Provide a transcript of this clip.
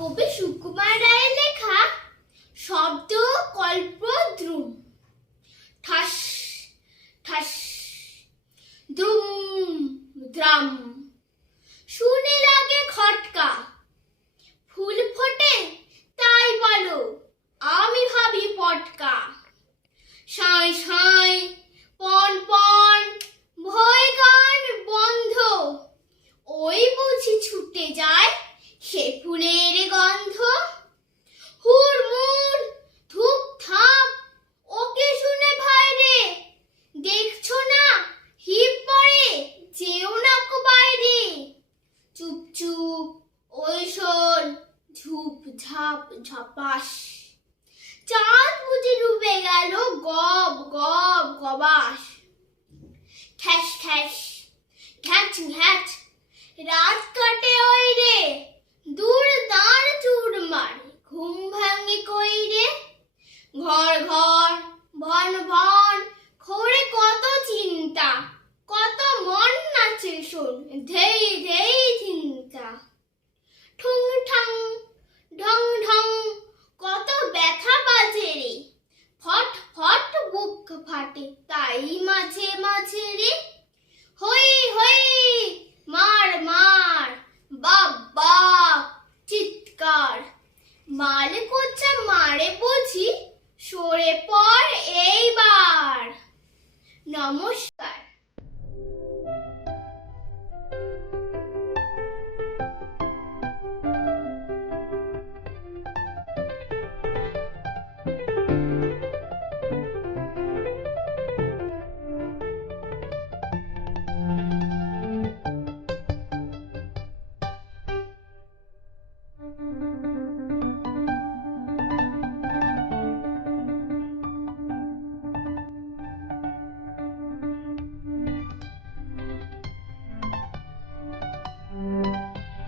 কবি সুকুমার রায়ের লেখা শব্দ কল্পদ্রুম। ঠাস ঠাস দ্রুম দ্রাম, শুনে লাগে খটকা। ফুল ফোটে তাই বলো, আমি ভাবি পটকা। সাঁই সাঁই পন পন, ভয় গান বন্ধ। ওই বুঝি ছুটে যায় সে ফুলের গন্ধ। হুড়মুড় ধূপ ধাপ, ওকে শুনে ভয় রে। দেখছো না হিপ পড়ে, যেও না কো বাইরে। চুপ চুপ ওই শোন, ঝুপ ঝাপ ঝপাস। চাঁদ বুঝি ডুবে গেল, গব গব গবাস। ঠ্যাস ঠ্যাস ঘ্যাচ ঘ্যাচ, রাত কাটে ওই রে। দূর দাঁড় চুরমার, ঘুম ভাঙে কই রে। ঘর ঘর ভন ভন, খোরে কত চিন্তা। কত মন নাচে শোন, ধেই ধেই চিন্তা। ঠুং ঠাং ঢং ঢং, কত ব্যথা বাজে রে। ফট ফট বুক ফাটে তাই মাঝে মাঝে রে। হই হই মার মার, বাপ বাপ চিৎকার। মাল কোচা মারে বুঝি, সরে পড় এইবার। নমস্কার।